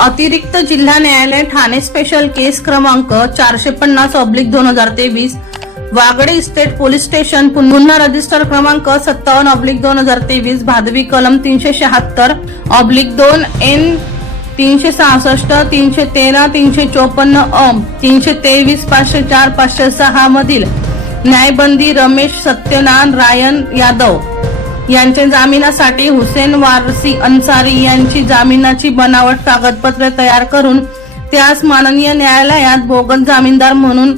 अतिरिक्त जिल्हा न्यायालय ठाणे स्पेशल केस क्रमांक चारशे पन्नास ऑब्लिक दोन हजार तेवीस. वागडे इस्टेट पोलीस स्टेशन पुन्हा रजिस्टर क्रमांक सत्तावन्न ऑब्लिक दोन हजार तेवीस भादवी कलम तीनशे शहात्तर ऑब्लिक दोन एन तीनशे सहासष्ट तीनशे तेरा तीनशे चोपन्न अम तीनशे तेवीस पाचशे चार पाचशे सहा मधील न्यायबंदी रमेश सत्यनारायण रायन यादव. यांच्या जामिनासाठी हुसेन वारसी अन्सारी यांची जामिनाची बनावट कागदपत्रे तयार करून त्यास माननीय न्यायालयात बोगस जामीनदार म्हणून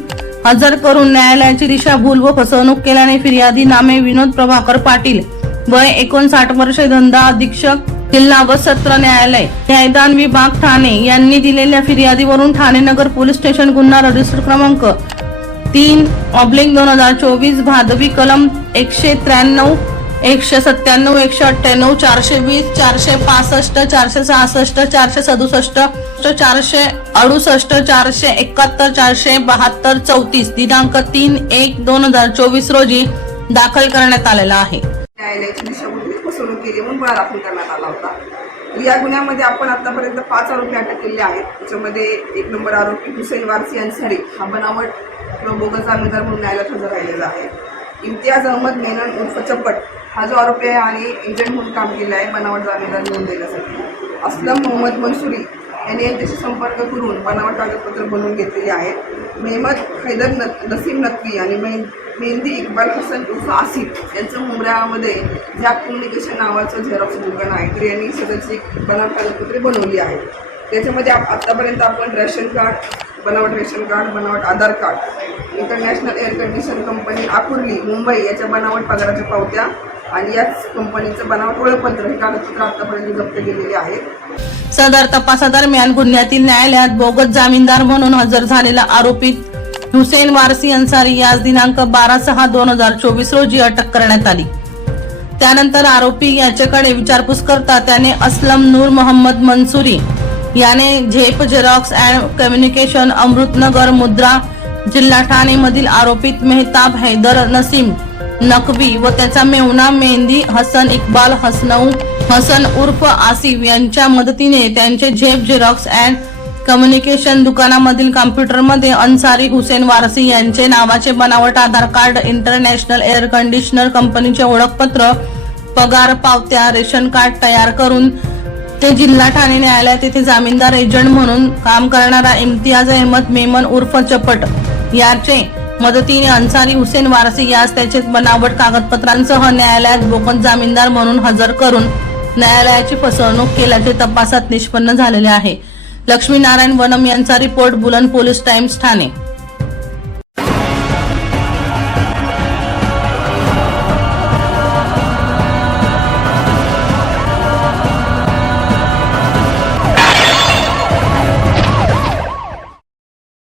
हजर करून न्यायालयाची दिशाभूल व फसवणूक केल्याने फिर्यादी नामे विनोद प्रभाकर पाटील वय एकोणसाठ वर्षे धंदा अधीक्षक जिल्हा व सत्र न्यायालय न्यायदान विभाग ठाणे यांनी दिलेल्या फिर्यादीवरून ठाणे नगर पोलीस स्टेशन गुन्हा रजिस्टर क्रमांक तीन ऑब्लिक दोन हजार चोवीस भादवी कलम एकशे त्र्याण्णव एकशे सत्त्याण्णव एकशे अठ्ठ्याण्णव चारशे वीस चारशे पासष्ट चारशे सहासष्ट चारशे सदुसष्ट चारशे अडुसष्ट चारशे एकाहत्तर चारशे बहात्तर चौतीस. दिनांक तीन एक दोन हजार चोवीस रोजी दाखल करण्यात आलेला आहे. न्यायालयाची दिशाभूल फसवणूक केली म्हणून गुन्हा दाखल करण्यात आला होता. या गुन्ह्यामध्ये आपण आतापर्यंत पाच आरोपी अटक केले आहेत. त्याच्यामध्ये एक नंबर आरोपी हुसेन वारसी अन्सारी हा बनावट किंवा बोगस जामीनदार म्हणून न्यायालयात हजर राहिलेला आहे. इम्तियाज अहमद मेनन उर्फ चपट हा जो आरोपी आहे आणि एजंट म्हणून काम केलं आहे बनावट जामीनदार मिळवून देण्यासाठी. असलम मोहम्मद मनसुरी यांनी यांच्याशी संपर्क करून बनावट कागदपत्र बनवून घेतलेली आहेत. मेहमद हैदर न नसीम नकवी आणि मेह मेहंदी इक्बाल हसन उर्फ आसिफ यांचं मुंबऱ्यामध्ये ज्या कम्युनिकेशन नावाचं झेरॉक्स दुकान आहे. तर यांनी सदरची बनावट कागदपत्रे बनवली आहेत. त्याच्यामध्ये आप आत्तापर्यंत आपण रेशन कार्ड बनावट रेशन कार्ड बनावट Aadhaar card international air condition company Akurli Mumbai याच्या बनावट पगाराच्या पावत्या आणि याच कंपनीचं बनावट ओळखपत्र हे कागदपत्र आतापर्यंत जप्त केलेले आहेत. सदर तपासादरम्यान गुन्ह्यातील न्यायालयात बोगस जामीनदार म्हणून हजर झालेला आरोपी हुसेन वारसी अन्सारी यास दिनांक बारा सहा दोन हजार चोवीस रोजी अटक करण्यात आली. त्यानंतर आरोपी याच्याकडे विचारपूस करता त्याने असलम नूर मोहम्मद मनसुरी याने झेप झेरॉक्स अँड कम्युनिकेशन अमृतनगर मुद्रा जिल्हा ठाणे मधील आरोपित मेहताब हैदर नसीम नकवी व त्याचा मेहुणा मेहंदी हसन इक्बाल हसनऊ हसन उर्फ आसिफ यांच्या मदतीने त्यांचे झेप झेरॉक्स अँड कम्युनिकेशन दुकानामधील कॉम्प्युटरमध्ये अन्सारी हुसेन वारसी यांचे नावाचे बनावट Aadhaar card international air conditioner कंपनीचे ओळखपत्र पगार पावत्या रेशन कार्ड तयार करून ते जिल्हा ठाणे न्यायालयात येथे जामीनदार एजंट म्हणून काम करणारा इम्तियाज अहमद मेमन उर्फ चपट याचे मदतीने अन्सारी हुसेन वारसी यास त्याचे बनावट कागदपत्रांसह न्यायालयात बोकन जामीनदार म्हणून हजर करून न्यायालयाची फसवणूक केल्याचे तपासात निष्पन्न झालेले आहे. लक्ष्मीनारायण वनम यांचा रिपोर्ट बुलंद पोलीस टाइम्स ठाणे.